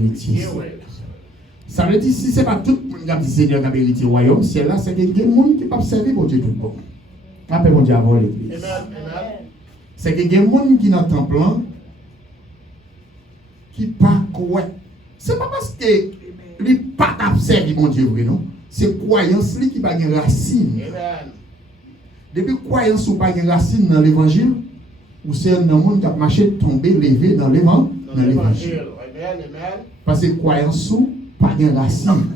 héritier. Ça veut dire si ce n'est pas tout le monde qui a dit Seigneur qui a hérité au royaume, c'est là, c'est qu'il y a des gens qui peuvent servir pour Dieu tout le monde. Après, bon Dieu avant l'église. C'est qu'il y a des gens qui dans le temple qui ne pas correct. Ce n'est pas parce que lui pas servir mon Dieu, non? C'est croyance qui n'a pas de racine. Depuis croyance ou pas de racine dans l'évangile, ou c'est un monde qui a marché, tombé, levé dans l'évangile. Parce que croyance ou pas de racine.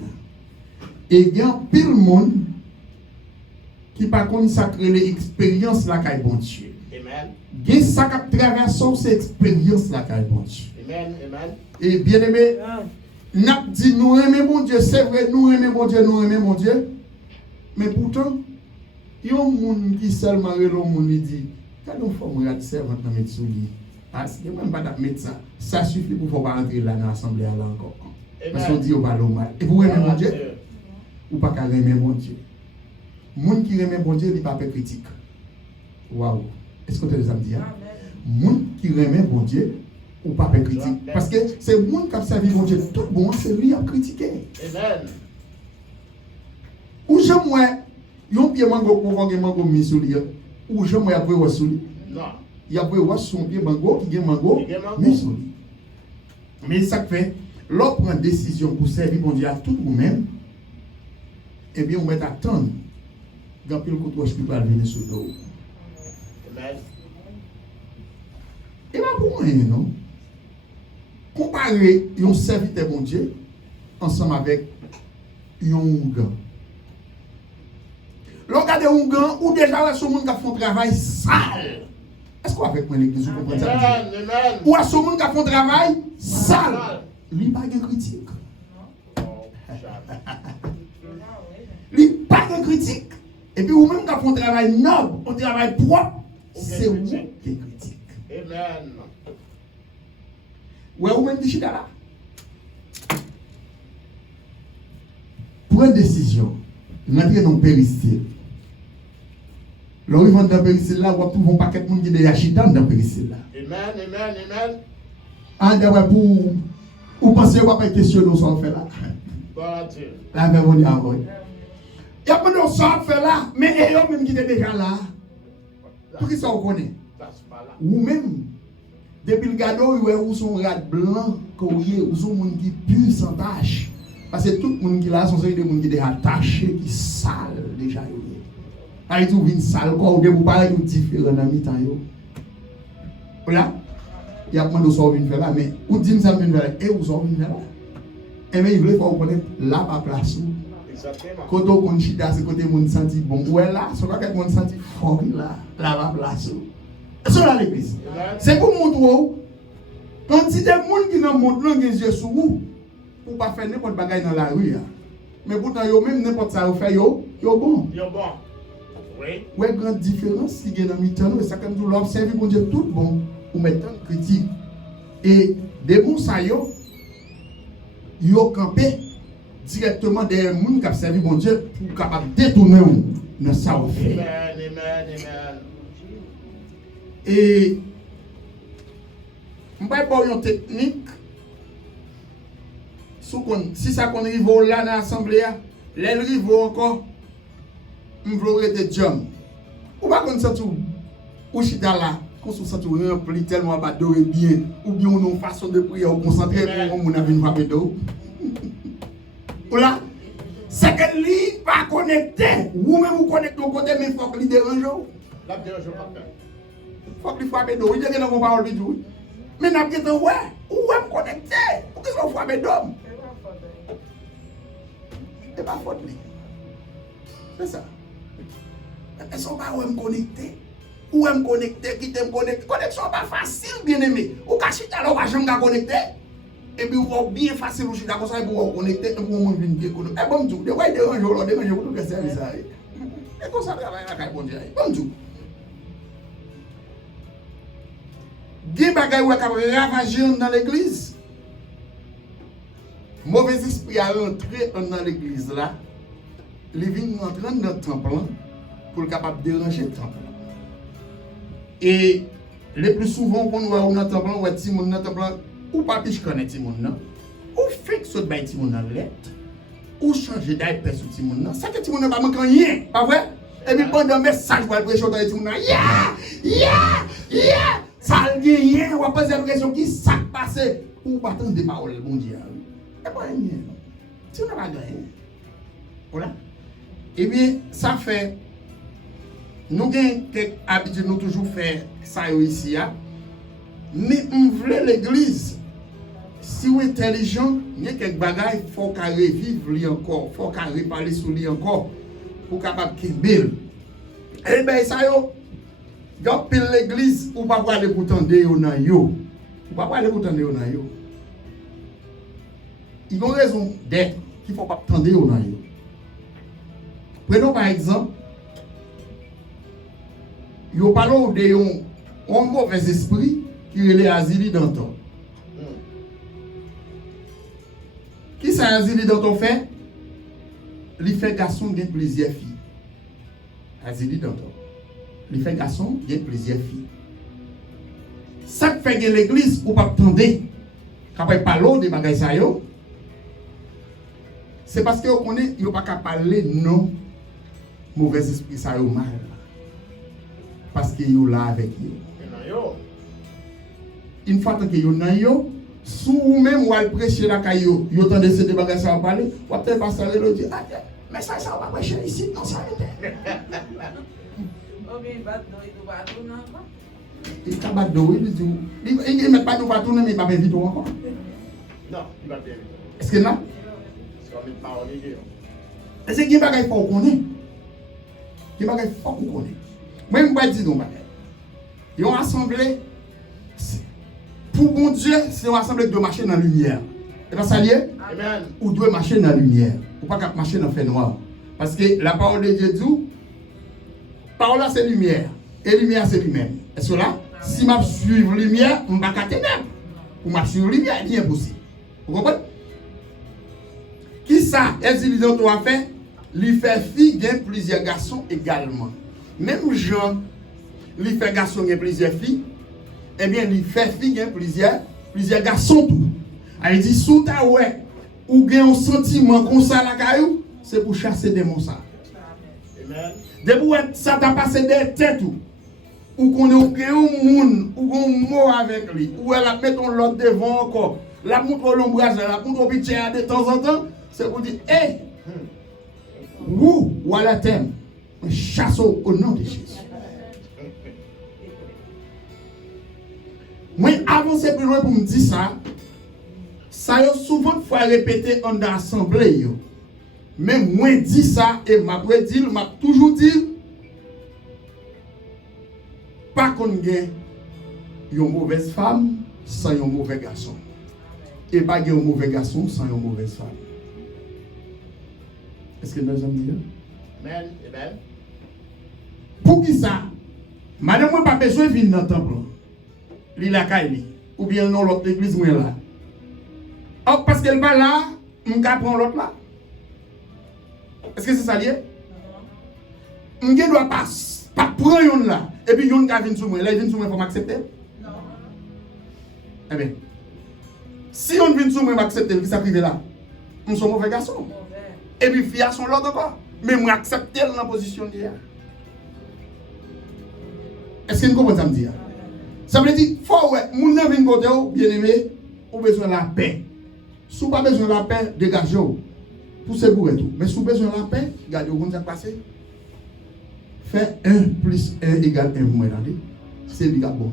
Et il y a pile monde qui par contre sacré l'expérience là qu'a bon Dieu. Il y a ça qui traverse cette expérience là qu'a bon Dieu. Et bien aimé, n'a dit nous aimons mon Dieu, c'est vrai, nous aimons mon Dieu, nous aimons mon Dieu. Mais pourtant, il y a un monde qui seulement le monde dit, quand on fait regarder servante dans mes souliers, parce que même pas mettre ça, ça suffit pour pas rentrer là dans l'assemblée là encore. Parce qu'on dit on va le mal. Et vous aimez mon Dieu? Ou pas qu'à aimer mon Dieu? Monde qui aime mon Dieu, il n'est pas critique. Waouh! Est-ce que tu as des amis? Monde qui aime mon Dieu, ou pas critique. Parce que c'est le monde qui a servi mon Dieu tout bon, c'est lui qui a critiqué. Amen. Ou je moi, yon pied mango pour voir mango mis sur lui. Ou je moi après sur lui. Non. Il y a après son pied mango qui gagne mango mis sur lui. Mais ça fait, l'on prend décision pour servir mon Dieu à tout vous-même. Eh bien, on met attendre. Quand le côté spirituel venir sur le dos. Amen. Et pas pour rien, non? Comparer un serviteur mon Dieu ensemble avec un Ougan. Regardez un Ougan ou déjà là ce monde qui fait un travail sale. Est-ce qu'on avec moi l'église vous comprenez ça? Ou à ce monde qui fait un travail sale. Lui pas de critique. Lui pas de critique. Et puis ou même qui fait un travail noble, un travail propre, c'est vous qui critique. Amen. Ouais, ou même dit là. Prends une décision. Rentrer dans le péristyle. Lorsque vous rentrez dans le péristyle là, vous trouvez un paquet de monde qui est déjà chitant dans le péristyle là. Amen. En d'abord pour vous pensez que vous n'avez pas de question de ce qu'on fait là. Là, mais vous dites encore. Il y a pas de ce qu'on fait là, mais il y a même qui est déjà là. Pour qui ça vous connaît? Ou même. Depuis le gado, vous sont rat blanc, vous sont monde qui pur sans tache. Parce que tout le monde qui là sont des gens qui sont attachés, qui sale déjà. Quand vous venez sale, vous ne parlez pas différent dans le temps. Voilà. Il y a plein de choses qui faire là, mais vous dites ça vient faire et vous sont venus faire là. Et bien, il veut pas vous connaître là, pas place. Quand on chita, c'est côté monde senti bon. Ouais là, c'est pas que monde senti fort là, là, pas place. C'est là l'église. C'est pour montrer quand il y a des gens qui n'ont pas les yeux sur vous, pour ne pas faire n'importe quoi dans la rue. Mais pourtant, même n'importe ça vous fait, yo bon. Oui. Ouais, grande différence, si il y a dans le temps, et ça comme tout l'observer pour dire tout bon, ou mettre en critique. Et des bons ça yo campé directement des gens qui ont servi mon Dieu pour capable détourner dans ça vous fait. Amen. Et je vais vous une technique. Si ça qu'on arrive là dans l'assemblée, les arrive encore, je vais être jam. Ou pas comme ça tout, ou chita là, qu'on se sent rempli tellement d'eau bien, ou bien on a une façon de prier, ou concentrer pour qu'on ait une frappe d'eau. Voilà. C'est que lui pas connecté. Ou même vous connectez au côté, mais il faut que lui dérange. La dérange pas. Faut que lui frappe d'eau. Il y a une parole de Dieu. Mais n'a pas dit ouais, où est connecté? Pourquoi est-ce qu'on frappe d'homme? C'est pas faute. C'est ça. Est-ce qu'on va me connecter? Où est me connecter? Qui t'aime connecter? Connexion pas facile, bien aimé. Ou cachez ta là, on va connecter. Et puis, on va bien facile, on va connecter, on va connecter, on va venir connecter. Et bon, Dieu, ouais, dérange, vous tout ça. Et comme ça, travaille la bon Dieu. Bon Dieu. Des bagages qui ont ravagé dans l'église. Mauvais esprit a rentré dans l'église là. Les vignes rentrent dans le temple pour capable déranger le temple. Et le plus souvent, quand on va dans le temple, on va dire dans le temple, ou pas piche connaître le monde, ou saute by ti moun nan lettre, ou changer d'être sur ti moun nan. Ça que ti moun nan pas manquer rien, pas vrai? Et puis pendant message pour prêcher dans ti moun nan. Yeah! Ça rien, on pas l'impression qui ça passé ou pas attendre des paroles bon Dieu. Et pas rien. Tu n'as pas gagné. Voilà. Et bien ça fait nous avons habitude nous toujours faire ça ici. Mais on veut l'église. Si vous êtes intelligent, il y a quelques bagages, il faut qu'on revive lui encore, il faut qu'on reparle sur lui encore, pour capable qu'il bille. Eh bien, ça y a pile l'église, ou pas aller pour tendre yo nan yo. Ou pas aller pour tendre yo nan yo. Ils ont raison d'être qu'il ne faut pas tendre yo nan yo. Prenons par exemple, yo parlons de un mauvais esprit qui est Azili Danton. Qui c'est Azili Danton fait? Il fait garçon qui a plusieurs filles. Azili Danton. Il fait garçon qui a plusieurs filles. Ça fait que l'église ou pas attendre quand on parle de bagages ça yo. C'est parce que on connaît yo pas capable parler non mauvais esprit ça yo mal. Parce que yo là avec yo. Une fois que yo nan yo, sous ou même ou al prêcher la caillou, yo tande ces bagages ça parler, ou peut-être passer le dit ah mais ça va prêcher ici non ça était. Il t'a battu il dit il met pas nous pas tourner mais pas vite encore. Non, il va bien. Est-ce que là? Parce qu'on met pas en idée. Est-ce que bagage faut connaître? Qui bagage faut connaître? Moi me pas dire non bagage. Ils ont assemblé pour bon Dieu, c'est une assemblée de marcher dans la lumière. Et pas ça lié? Amen. Ou doit marcher dans la lumière. Ou pas marcher dans le fait noir. Parce que la parole de Dieu dit, parole là c'est lumière. Et lumière c'est lui-même. Est-ce que là? Si je suis la lumière, je ne vais pas ténèbres. Ou je suis la lumière, c'est impossible. Vous comprenez? Qui ça? Est-ce que vous avez fait? Il fait fille, il y a plusieurs garçons également. Même Jean, il fait garçon, il y a plusieurs filles. Eh bien, il fait fille, plusieurs garçons tout. Il dit, sous ta ouais, ou bien un sentiment comme ça la caillou, c'est pour chasser des démons ça. Depuis ça t'a passé des têtes ou qu'on est au monde, ou qu'on mot avec lui, ou elle a mis l'autre devant encore, la montre au l'ombrage, la montre au pitié de temps en temps, c'est pour dire, hé, ou à la thème, chasse au nom de Jésus. Moi, avancer plus loin pour me dire ça, ça a souvent fois répété en assemblée. Mais moi, dis ça et m'a toujours dit, pas qu'on ait une mauvaise femme sans un mauvais garçon. Et pas un mauvais garçon sans une mauvaise femme. Est-ce que nous avons dit? Amen. Amen. Pour qui ça? Madame, moi, pas besoin de venir dans le temple. Lila Kaili, ou bien non l'autre église moi là. Oh, parce qu'elle va là, on va prendre l'autre là. Est-ce que c'est ça lié? On ne doit pas prendre une là, et puis une qui vient sur moi, là il vient sur moi pour m'accepter. Non. Eh bien, si on vient sur moi pour m'accepter, qui s'arrive là? On sont mauvais garçons. Et puis filles sont l'autre encore. Mais moi accepter dans la position d'hier. Est-ce que vous comprenez ça me dire? Ça veut dire, faut ouais, moun nan vin côté ou bien aimé, ou besoin de la paix. Si vous pas besoin de la paix, dégagez-vous. Pour se bourrer tout. Mais si vous besoin de la paix, regardez où vous êtes passé. Fait 1 plus 1 égale 1, vous m'entendez? C'est le bon.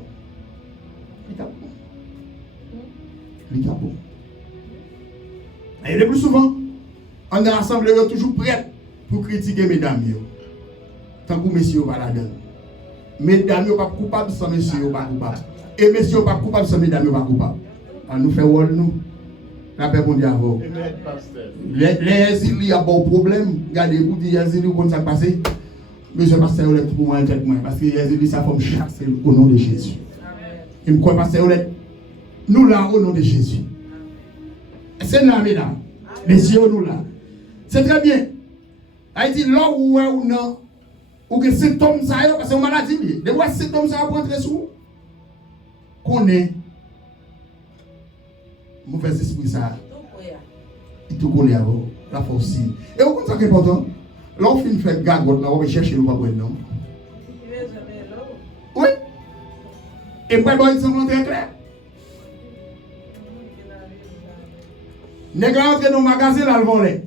Le bon. Et le plus souvent, on est assemblé toujours prêt pour critiquer mesdames. Tant que messieurs pas la donne. Mesdames ne sont pas coupables sans messieurs ne sont pas coupables. Et messieurs ne sont pas coupables sans mesdames ne sont pas coupables. On nous fait rôle nous. La paix pour dire les il y a bon problème. Regardez, vous dites, les îles, comment ça passe? Monsieur Pasteur Olette, pour moi, parce que les îles, ça forme chasser au nom de Jésus. Et me crois, Pasteur Olette, nous là, au nom de Jésus. C'est là, mesdames. Messieurs, nous là. C'est très bien. Elle dit, là où ou non, ou que cet homme, ça parce que c'est une maladie. De voir cet homme, ça va prendre très souvent. Qu'on est mauvais esprit, ça. il te connaît avant, la force. Et vous comprenez ça qui est important? Là, on finit de faire gagote, là, on va chercher le pas non. Oui. Et puis, ils sont très clairs. Les gars entrent dans le magasin, là, le volet.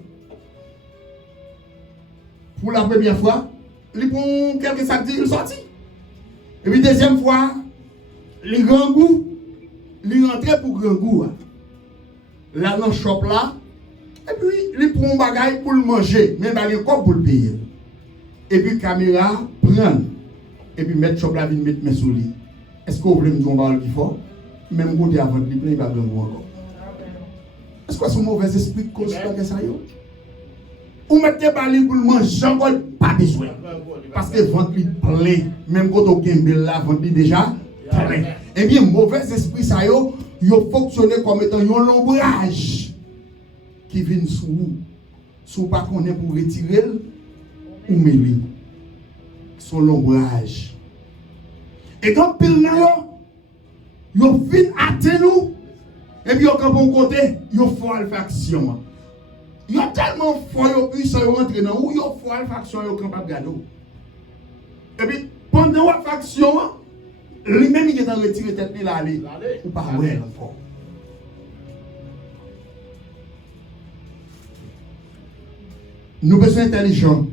Pour la première fois, ils prennent quelques sacs, ils sortent. Et puis, deuxième fois, les grands goûts, ils rentrent pour grand goût. Là, dans le shop, là, et puis, ils prennent un bagage pour le manger, même pas comme pour le payer. Et puis, caméra, prend. Et puis, mettre shop là, vient mettre mes sous lui. Est-ce que vous voulez me dire un qui fort? Même côté avant de lui, il va grand goût encore. Est-ce que c'est un mauvais esprit qui cause ça? Ou mettez balai pour le manger, encore pas besoin. Parce que ventre est plein. Même quand on gagne là, ventre est déjà plein. Eh bien, mauvais esprit, ça y fonctionne comme étant un ombrage qui vient sous vous. Si vous ne connaissez pas pour retirer, ou mêler. Son l'ombrage. Et quand pile là, vous fin à nous. Et puis, quand bon côté, vous faites faction. Vous êtes tellement fort, vous puissez rentrer dans où vous faites faction, vous êtes capable de garder. Et puis, pendant la faction, lui-même, il est en retiré tête là, ou pas ouais encore. Nous sommes intelligents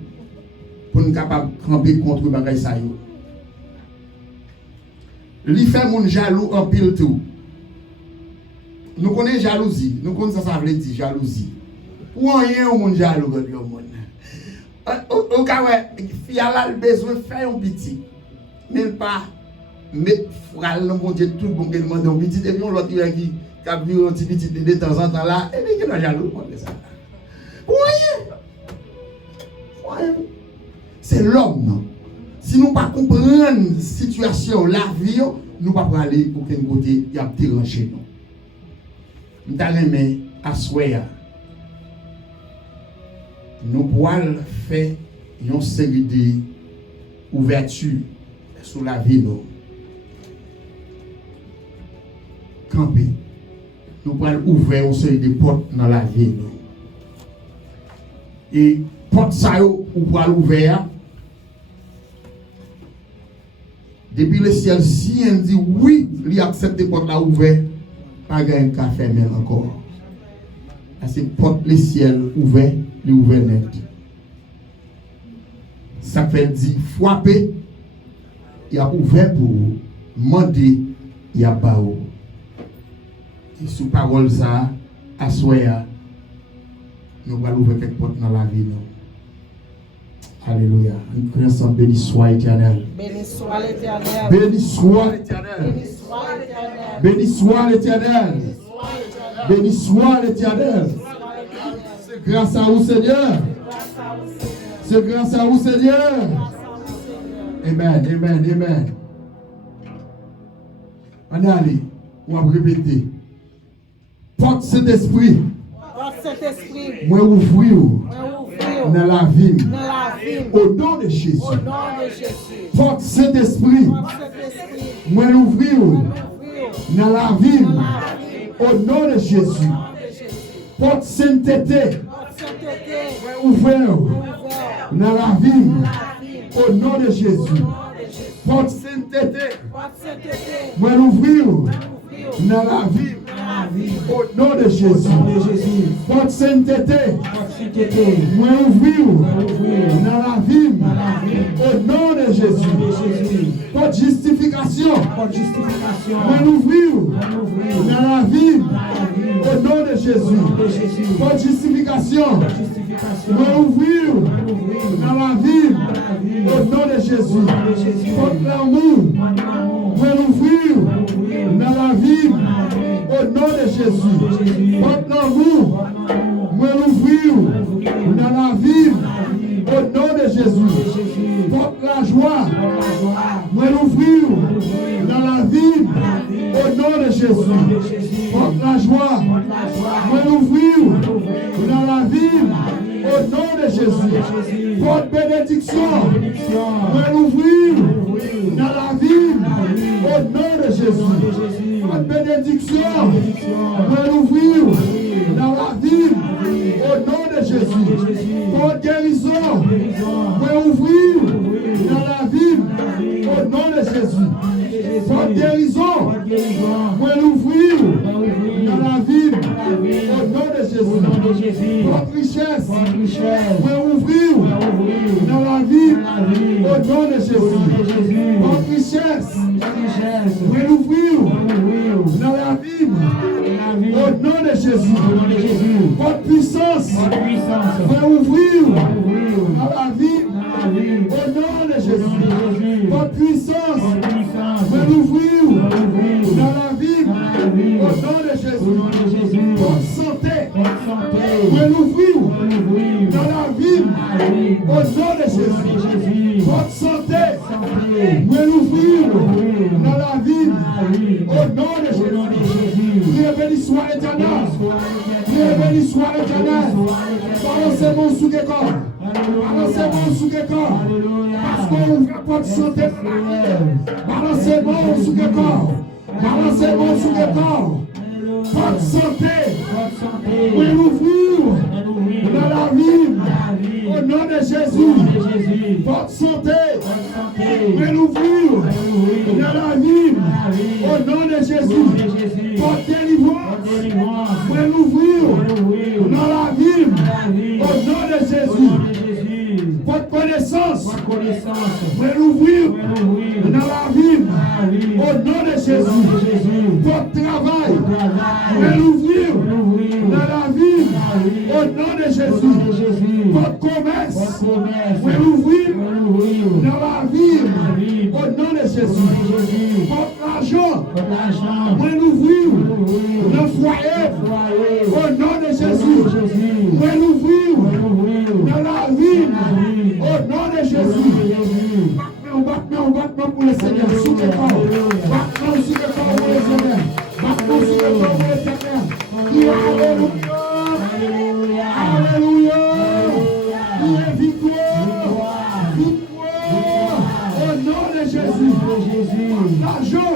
pour nous capables de camper contre le bagage ça. Lui fait mon jaloux en pile tout. Nous connaissons jalousie. Nous connaissons ça veut dire jalousie. Ou rien au monde jaloux quand le monde. Au cas où fille a le besoin de faire un petit. Mais pas mais frère le bon Dieu tout bon qu'il demande un petit et puis on l'autre qui a vu un petit de temps en temps là et puis il est jaloux contre ça. Voyez. C'est l'homme. Si nous ne comprenons pas la situation, la vie, nous ne pouvons pas aller pour quel côté il y a terrain chez nous. Nous allons asseoir. Nous pouvons faire une série d'ouvertures sur la vie. Camper. Nous pouvons ouvrir une série de portes dans la vie. Et porte ça, nous pouvons l'ouvrir. Depuis le ciel, si on dit oui, il accepte les portes là ouvertes, pas de café mais encore. Parce que porte le ciel ouvert, il ouvert net. Ça fait dire frapper, il a ouvert pour vous, demander, il a pas où. Et sous parole ça, à soya, nous allons ouvrir quelques portes dans la vie. Alléluia. Nous connaissons béni soit l'Éternel. Béni soit l'Éternel. Béni soit l'Éternel. Béni soit l'Éternel. Béni soit l'Éternel. C'est grâce à vous, Seigneur. C'est grâce à vous, Seigneur. Amen, amen, amen. On est allé. On va répéter. Porte cet esprit. Porte cet esprit. Moi ouvrir. Dans la vie. Au nom de Jésus. Porte cet esprit. Moi l'ouvrir. Dans la vie. Au nom de Jésus. Porte sainteté. Ouvert. Dans la vie. Au nom de Jésus. Porte sainteté. Moi l'ouvrir. Dans la vie. Au nom de Jésus. Porte sainteté. Moi ouvrir dans la vie. Au nom de Jésus. Porte justification. Moi ouvrir dans la vie. Au nom de Jésus. Porte justification. Moi ouvrir dans la vie. Au nom de Jésus. Porte l'amour. Moi ouvrir dans la vie. Au nom de Jésus. Porte l'amour. Moi l'ouvrir dans la vie. Au nom de Jésus. Porte la joie. Moi l'ouvrir dans la vie. Au nom de Jésus. Porte la joie. Moi l'ouvrir dans la vie. Au nom de Jésus. Porte bénédiction. Moi l'ouvrir dans la vie. Au nom de Jésus. Porte bénédiction. Moi l'ouvrir dans la vie. Jésus. Au nom de Jésus. Votre richesse. Votre richesse. Pour ouvrir. Dans la vie. Au nom de Jésus. Votre richesse. Pour ouvrir. Dans la vie. Au nom de Jésus. Votre puissance. Pour ouvrir. Dans la vie. Au nom de Jésus. Votre puissance. Pour ouvrir. Dans la vie. Au nom de Jésus. Votre santé. Pour ouvrir. Dans la vie. Au nom de Jésus. Votre santé. Pour ouvrir. Dans la vie. Au nom de Jésus. Priez béni soit éternel. Priez béni soit éternel. Balancez-moi sous les corps. Balancez-moi sous les corps. Parce qu'on ouvre votre santé. Balancez-moi sous les corps. Balancez-moi sous les corps. Votre santé. Pour ouvrir. Dans la vie. Au nom de Jésus. Votre santé. Pour ouvrir. Dans la vie. Au nom de Jésus. Votre délivrance. Pour ouvrir. Dans la vie. Au nom de Jésus. Votre connaissance. Pour ouvrir. Dans la vie. Au nom de Jésus. Votre travail. Pour ouvrir. Dans la vie. Au nom de Jésus. Votre commerce. Pour ouvrir. Dans la vie. Au nom de Jésus. Votre argent. Pour ouvrir. Le foyer. Au nom de Jésus. Pour ouvrir. Dans la vie. Au nom de Jésus. Battement pour le Seigneur. Sous les corps. Battement sous les corps pour le Seigneur. Battement sous les corps pour le Seigneur. Alléluia. Alléluia. Victoire. Victoire. Au nom de Jésus. L'argent.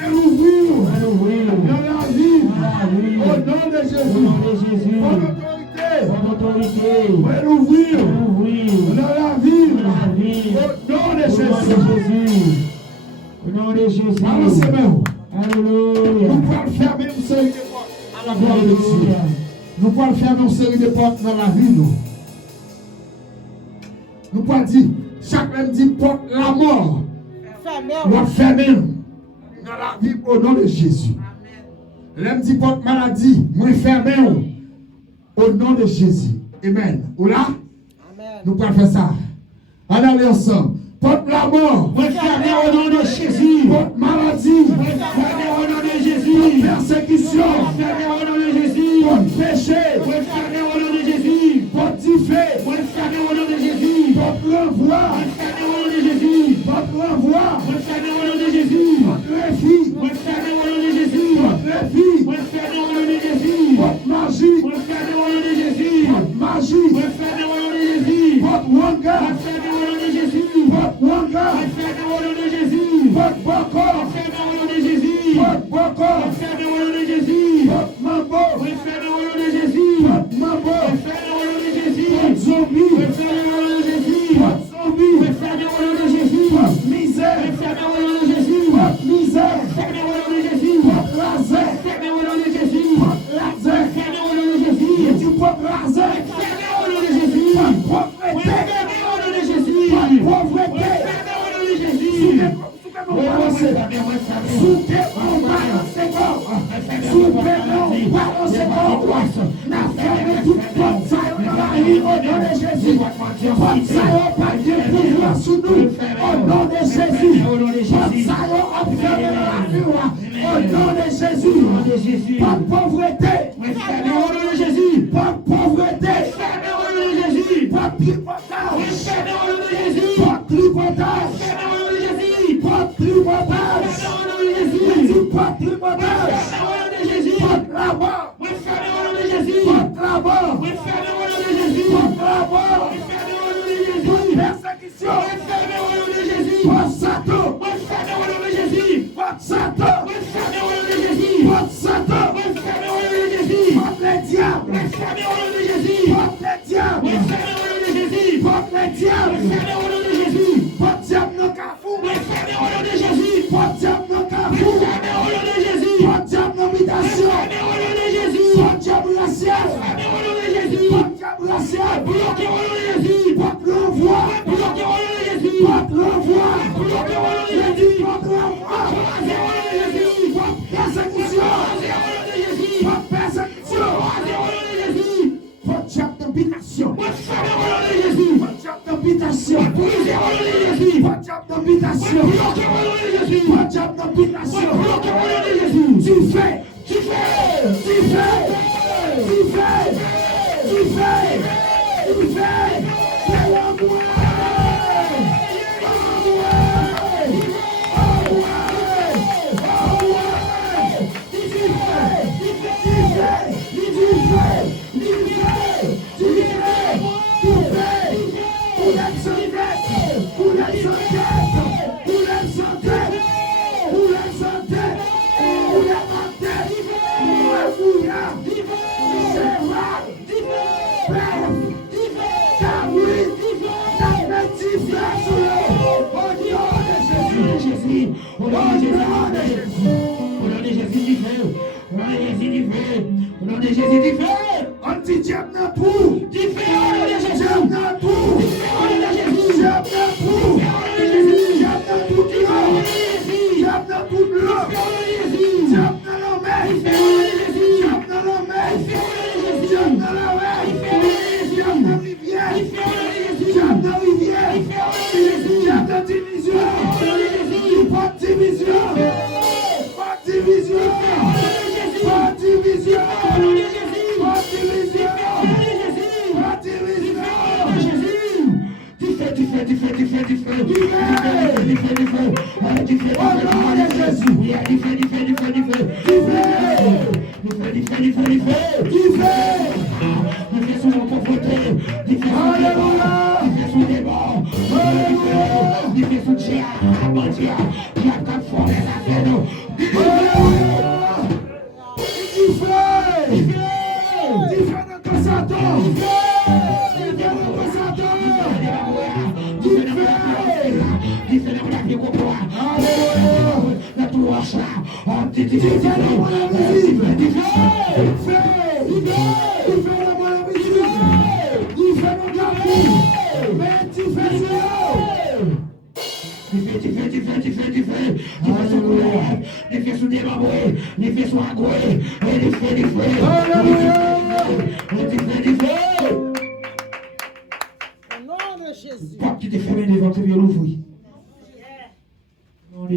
Pour ouvrir. Dans la vie. Au nom de Jésus. Votre autorité. Pour ouvrir. Dans la vie. Au nom de Jésus. Au nom de Jésus. Alléluia. Nous pouvons fermer une série de portes à la gloire de Dieu. Nous pouvons fermer une série de portes dans la vie. Nous pouvons dire, chacun dit porte la mort. Nous pouvons fermer dans la vie au nom de Jésus. L'homme dit porte maladie. Nous fermons au nom de Jésus. Amen. Ou là? Nous pouvons faire ça. Allez ensemble. Porte la mort. Fermez au nom de Jésus. Porte maladie. Fermez au nom de Jésus. Porte persécution. Fermez au nom de Jésus. Porte péché. Fermez au nom de Jésus. Porte diffé. Fermez au nom de Jésus. Porte renvoi. Fermez au nom de Jésus. Porte renvoi. Fermez au nom de Jésus. Porte réfi. Fermez au nom de Jésus. Porte réfi. Fermez au nom de Jésus. Porte magie. Fermez au nom de Jésus. Porte magie. Fermez au nom de Jésus. Porte wanga. Fermez au nom de Jésus. Porte wanga. Fermez au nom de Jésus. Porte boko. Fermez au nom de Jésus. Porte boko. Fermez au nom de Jésus. Porte mambo. Fermez au nom de Jésus. Porte mambo. Fermez au nom de Jésus. Porte zombie. Fermez au nom de Jésus. Porte zombie. Fermez au nom de Jésus. Porte misère. Fermez au nom de Jésus. Porte misère. Fermez au nom de Jésus. Porte laser. Fermez au nom de Jésus. Porte laser. Fermez au nom de Jésus. Et tu portes laser. Fermez au nom de Jésus. Porte pauvreté. Fermez au nom de Jésus. Porte pauvreté. Fermez au nom de Jésus. Sous tes combats, c'est bon. Sous tes combats, c'est bon. N'a fermé toute porte, ça y est, dans la vie, au nom de Jésus. Porte, ça y est, pas de pouvoir sous nous, au nom de Jésus. Porte, ça y est, observé dans la vie, au nom de Jésus. Porte pauvreté. Fermez au nom de Jésus. Porte pauvreté. Fermez au nom de Jésus. Porte tripotage. Fermez au nom de Jésus. Porte tripotage. Fermez au nom de Jésus. Porte tripotage. Fermez au nom de Jésus. Porte tripotage. Fermez au nom de Jésus. Porte la mort. Fermez au nom de Jésus. Porte la mort. Fermez au nom de Jésus. Porte la mort. Fermez au nom de Jésus. Porte persécution. Fermez au nom de Jésus. Porte Satan. Fermez au nom de Jésus. Porte Satan. Fermez au nom de Jésus. Porte Satan. Fermez au nom de Jésus. Porte les diables. Fermez au nom de Jésus. Porte les diables. Fermez au nom de Jésus. Porte les diables. Fermez au nom de Jésus. Porte diable no cafou. Fermez au nom de Jésus. Porte diable no cafou. Fermez au nom de Jésus. Porte diable no habitation. Fermez au nom de Jésus. Porte diable la racial. Fermé au nom de Jésus. Porte diable racial. Bloqué au nom de Jésus. Porte l'envoi. Bloqué au nom de Jésus. Porte l'envoi. Bloqué au nom de Jésus. Porte l'envoi. Croisé au nom de Jésus. Porte persécution. Croisé au nom de Jésus. Porte persécution. Croisé au nom de Jésus. Porte diable d'habitation. Fermé au nom de Jésus. Porte diable d'habitation. Brisé au nom de Jésus. Porte diable d'habitation. Bloqué au nom de Jésus. Porte diable d'habitation. Bloqué au nom de Jésus. Tu fais. Tu fais. Tu fais. Tu fais. Tu fais. Tu fais. Anti-diable n'a pour. Diable n'a pour. Diable n'a pour. Diable n'a tout blanc. Diable n'a tout blanc. Diable n'a la mer. Diable n'a la mer. Diable n'a la mer. Diable n'a rivière. Diable n'a rivière. Diable n'a division. Pas de division. Pas de division. Pas de division.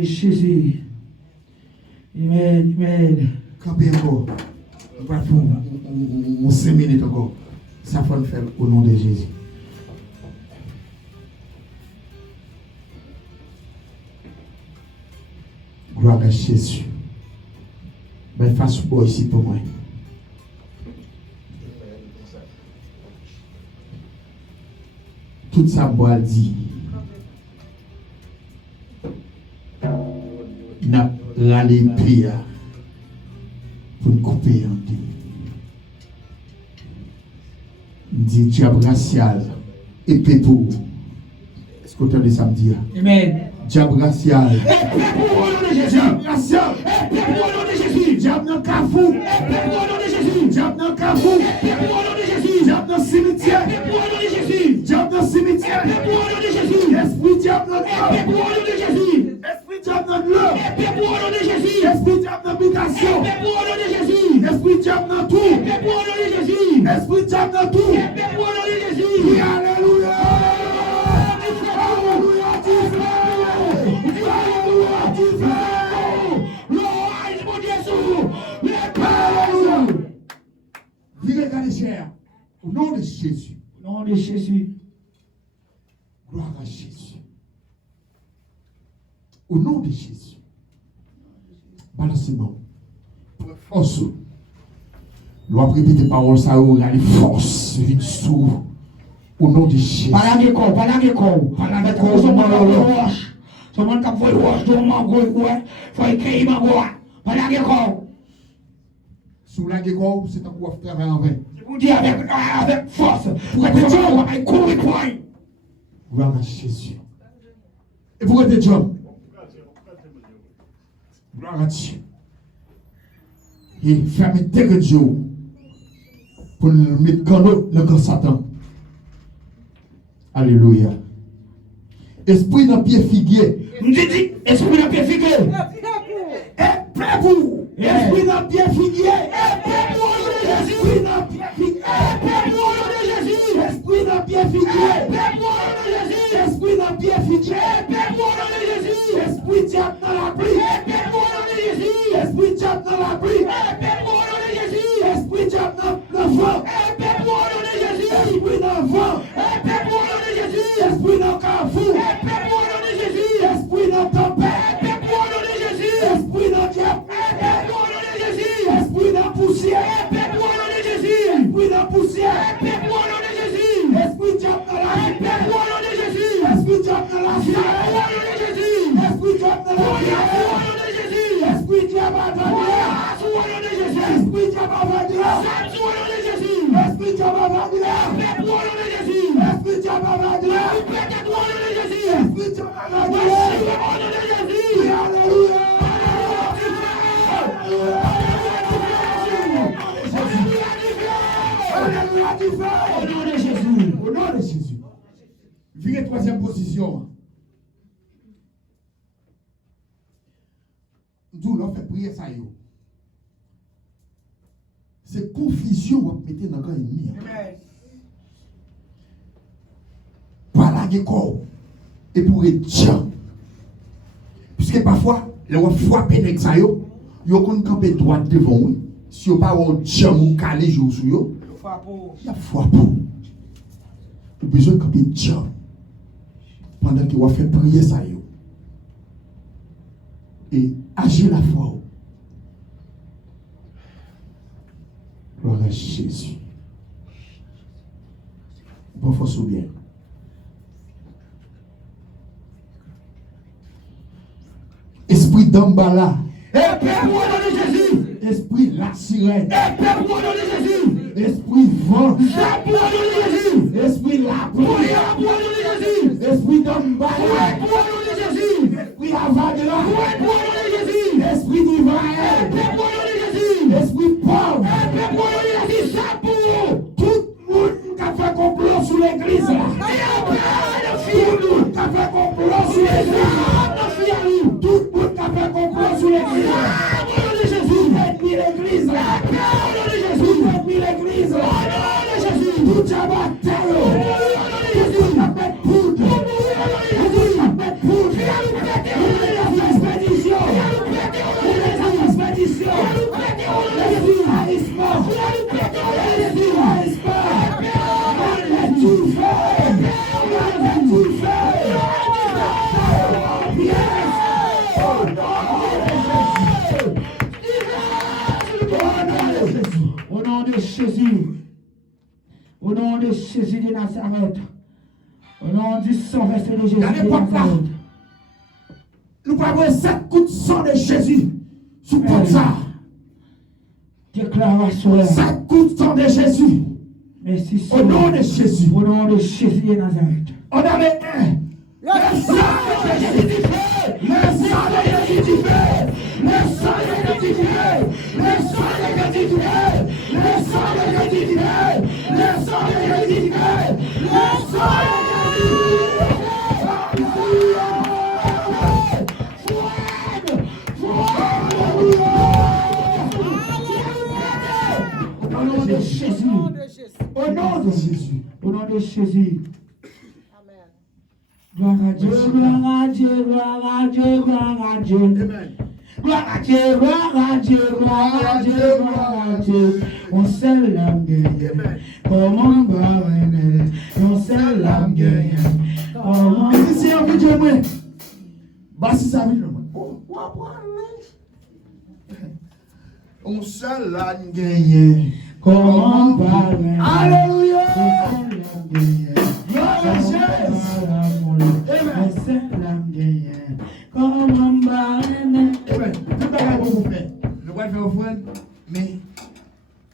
Jésus. Amen, amen. Campez encore. On va faire 5 minutes encore. Ça faut le faire au nom de Jésus. Gloire à Jésus. Ben, face au ici pour moi. Tout ça, bois dit. N'a râlé pire pour nous couper en deux. Dit diable racial, épée pour. Est-ce que tu as dit ça me dire? Amen. Diable racial. Diable racial. Diable dans Carrefour. Diable dans Carrefour. Diable dans cimetière. Diable dans cimetière. Esprit diable dans l'homme. Esprit diable dans l'homme. Esprit diable dans l'habitation. Esprit diable dans tout. Esprit diable dans tout. Alléluia. Regardez, cher. Au nom de Jésus. Au nom de Jésus. Gloire à Jésus. Au nom de Jésus. Balancez-moi. Force. Loi répéter des paroles, ça aura les forces. Sous. Au nom de Jésus. Pas la corps, pas la corps. Pas la corps, c'est mon roche. C'est mon cap de roche, de mon gros, ouais. Faut écrire ma voix. Pas la corps. Sous la guéco, c'est un coup à travailler en vain. Je vous dis avec force. Pour être Dieu, avec courir pour lui. Gloire à Jésus. Et pour être Dieu. Gloire à Dieu. Et fermez dès que Dieu. pour nous mettre dans le camp Satan. Alléluia. Esprit dans pied figuier. Esprit dans pied figuier. Et prêt pour. Esprit dans pied figuier. Esprit dans pied figuier. Esprit dans pied figuier. Esprit dans pied figuier. Esprit diable dans la pluie. Esprit diable dans la pluie. Esprit diable dans le vent. Esprit dans le vent. Esprit dans le carrefour. Esprit dans le tempête. Esprit dans le diable. Esprit dans la poussière. Esprit dans la poussière. Esprit diable dans la vie. Esprit diable dans la vie. Esprit diable dans la vie. Esprit diable à venir. Esprit diable à venir. Esprit diable à venir. Esprit diable à venir. Esprit diable à venir. Alléluia. Au nom de Jésus. Au nom de Jésus. Virez troisième position. Nous l'on fait prier ça. C'est confusion qu'on va mettre dans le camp ennemi. Par la corps. Et pour être Dieu. Puisque parfois, les gens frappent avec ça. Ils ont campé droit devant eux. Si vous n'avez pas Dieu ou calé jour sur eux, il y a foi pour. Vous avez besoin de camper Dieu. Pendant qu'il va faire prier ça. Et agir la foi. Gloire à Jésus. Bon, faut se bien. Esprit d'Ambala. Épée-moi dans le Jésus. Esprit la sirène. Épée-moi dans le Jésus. Esprit vent. Épée-moi dans le Jésus. Esprit la pluie. Épée-moi dans le Jésus. Esprit d'Ambala. Épée-moi dans le Jésus. Esprit avagla. Épée-moi dans le Jésus. Esprit d'Israël. Épée-moi dans le Jésus. Esprit pauvre. Épée-moi dans le Jésus. Ça pour Tout le monde qui a fait complot sur l'église. Tout le monde qui a fait complot sur l'église. Tout le monde qui a fait complot sur l'église. Ennemi l'église. Tout ennemi l'église. Tout diabatel. Tout la bête poudre. Tout la bête poudre. Les expéditions. Les expéditions. Les haïssements. Les haïssements. Les tout fait. Les tout fait. Yes. Oh non. Au nom de Jésus. Au nom de Jésus de Nazareth. Au nom du sang versé de Jésus de Nazareth. Nous pouvons avoir 7 coups de sang de Jésus sous porte ça. Déclaration. 7 coups de sang de Jésus. Merci. Au nom de Jésus. Au nom de Jésus de Nazareth. On avait un. Le sang de Jésus du feu. Le sang de Jésus du feu. Le sang de Jésus du feu. Le sang de Jésus du feu. Le sang de Jésus du feu. Le sang de Jésus du feu. Le sang de Jésus du feu. Au nom de Jésus. Au nom de Jésus. Au nom de Jésus. Amen. Gloire à Dieu, gloire à Dieu, gloire à Dieu, gloire à Dieu. Amen. Gloire à Dieu, gloire à Dieu, gloire à Dieu, gloire à Dieu. On sait l'âme gagnante. Comment barrer, on sait l'âme gagnante. Comment. Et si c'est un vidéo, moi. Bah, si c'est un vidéo, moi. On seul l'âme gagnée. Comment barrer. Alléluia. Gloire à Jésus. On sait l'âme gagnante. Comment barrer. Amen. Tout le monde vous faire. Nous allons faire offrande, mais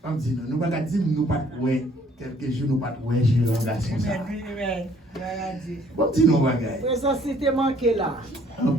comme dit, nous ne pouvons pas dire nous pas de quelques jours, nous pas de j'ai l'engagement. Amen. Amen. Comme dit, nous va gagner. Présence, c'était manqué là.